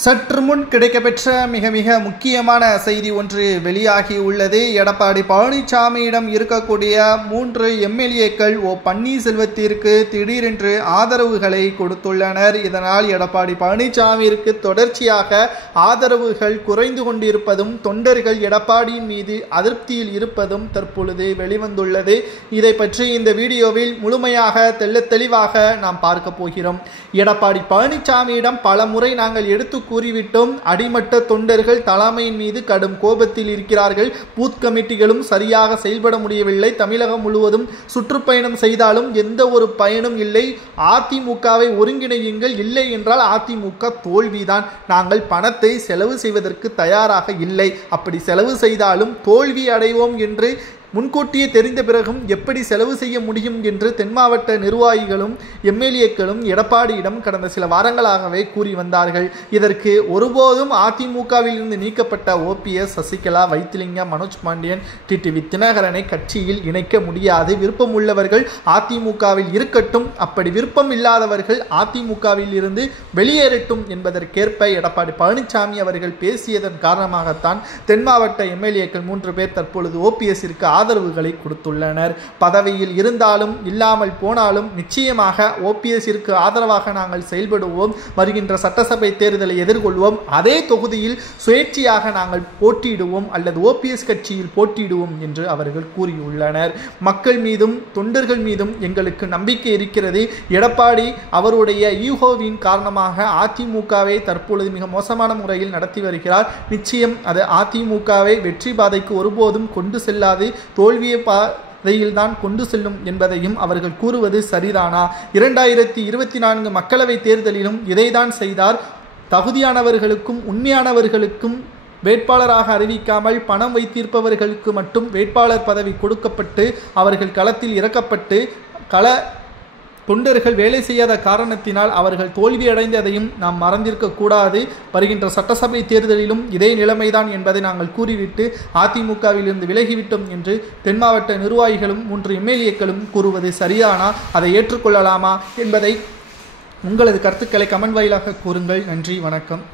சற்று முன் கிடைக்கப்பெற்ற மிக மிக முக்கியமான செய்தி ஒன்று வெளியாகி உள்ளது. எடப்பாடி பழனிசாமியிடம் இருக்கக்கூடிய 3 எம்எல்ஏக்கள் பன்னீர்செல்வத்திற்கு திடீரென்று ஆதரவுகளை கொடுத்துள்ளனர். இதனால் எடப்பாடி பழனிசாமிற்கு தொடர்ச்சியாக ஆதரவுகள் குறைந்து கொண்டிருப்பதும் தொண்டர்கள் எடப்பாடியின் மீது அதிருப்தியில் இருப்பதும் தற்பொழுது வெளிவந்துள்ளது. இதை பற்றி இந்த வீடியோவில் முழுமையாக தெளிவாக நாம் பார்க்க போகிறோம். எடப்பாடி பழனிசாமியிடம் பல முறை நாங்கள் எடுத்து கூறிவிட்டோம். அடிமட்ட தொண்டர்கள் தலைமையின் மீது கடும் கோபத்தில் இருக்கிறார்கள். பூத் கமிட்டிகளும் சரியாக செயல்பட முடியவில்லை. தமிழகம் முழுவதும் சுற்றுப்பயணம் செய்தாலும் எந்த ஒரு பயனும் இல்லை. அதிமுகவை ஒருங்கிணையுங்கள், இல்லை என்றால் அதிமுக தோல்விதான். நாங்கள் பணத்தை செலவு செய்வதற்கு தயாராக இல்லை. அப்படி செலவு செய்தாலும் தோல்வி அடைவோம் என்று முன்கூட்டியே தெரிந்த பிறகும் எப்படி செலவு செய்ய முடியும் என்று தென் மாவட்ட நிர்வாகிகளும் எம்எல்ஏக்களும் எடப்பாடியிடம் கடந்த சில வாரங்களாகவே கூறி வந்தார்கள். இதற்கு ஒருபோதும் அதிமுகவில் இருந்து நீக்கப்பட்ட ஓபிஎஸ், சசிகலா, வைத்திலிங்கம், மனோஜ் பாண்டியன், டிடிவி தினகரனை கட்சியில் இணைக்க முடியாது. விருப்பம் உள்ளவர்கள் அதிமுகவில் இருக்கட்டும், அப்படி விருப்பம் இல்லாதவர்கள் அதிமுகவில் இருந்து வெளியேறட்டும் என்பதற்கேற்ப எடப்பாடி பழனிசாமி அவர்கள் பேசியதன் காரணமாகத்தான் தென் மாவட்ட எம்எல்ஏக்கள் 3 பேர் தற்பொழுது ஓபிஎஸ்ஸிற்கு ஆதரவுகளை கொடுத்துள்ளனர். பதவியில் இருந்தாலும் இல்லாமல் போனாலும் நிச்சயமாக ஓபிஎஸ்ஸிற்கு ஆதரவாக நாங்கள் செயல்படுவோம். வருகின்ற சட்டசபை தேர்தலை எதிர்கொள்வோம். அதே தொகுதியில் சுயேட்சையாக நாங்கள் போட்டியிடுவோம் அல்லது ஓபிஎஸ் கட்சியில் போட்டியிடுவோம் என்று அவர்கள் கூறியுள்ளனர். மக்கள் மீதும் தொண்டர்கள் மீதும் எங்களுக்கு நம்பிக்கை இருக்கிறது. எடப்பாடி அவருடைய ஈகோவின் காரணமாக அதிமுகவை தற்பொழுது மிக மோசமான முறையில் நடத்தி வருகிறார். நிச்சயம் அது அதிமுகவை வெற்றி பாதைக்கு ஒருபோதும் கொண்டு செல்லாது, தோல்வியை பாதையில் தான் கொண்டு செல்லும் என்பதையும் அவர்கள் கூறுவது சரிதானா? 2024 மக்களவை தேர்தலிலும் இதைதான் செய்தார். தகுதியானவர்களுக்கும் உண்மையானவர்களுக்கும் வேட்பாளராக அறிவிக்காமல் பணம் வைத்திருப்பவர்களுக்கு மட்டும் வேட்பாளர் பதவி கொடுக்கப்பட்டு அவர்கள் களத்தில் இறக்கப்பட்டு தொண்டர்கள் வேலை செய்யாத காரணத்தினால் அவர்கள் தோல்வி அடைந்ததையும் நாம் மறந்திருக்க கூடாது. வருகின்ற சட்டசபை தேர்தலிலும் இதே நிலைமைதான் என்பதை நாங்கள் கூறிவிட்டு அதிமுகவில் இருந்து விலகிவிட்டோம் என்று தென் மாவட்ட நிர்வாகிகளும் 3 எம்எல்ஏக்களும் கூறுவது சரியானா? அதை ஏற்றுக்கொள்ளலாமா என்பதை உங்களது கருத்துக்களை கமெண்ட் வாயிலாக கூறுங்கள். நன்றி, வணக்கம்.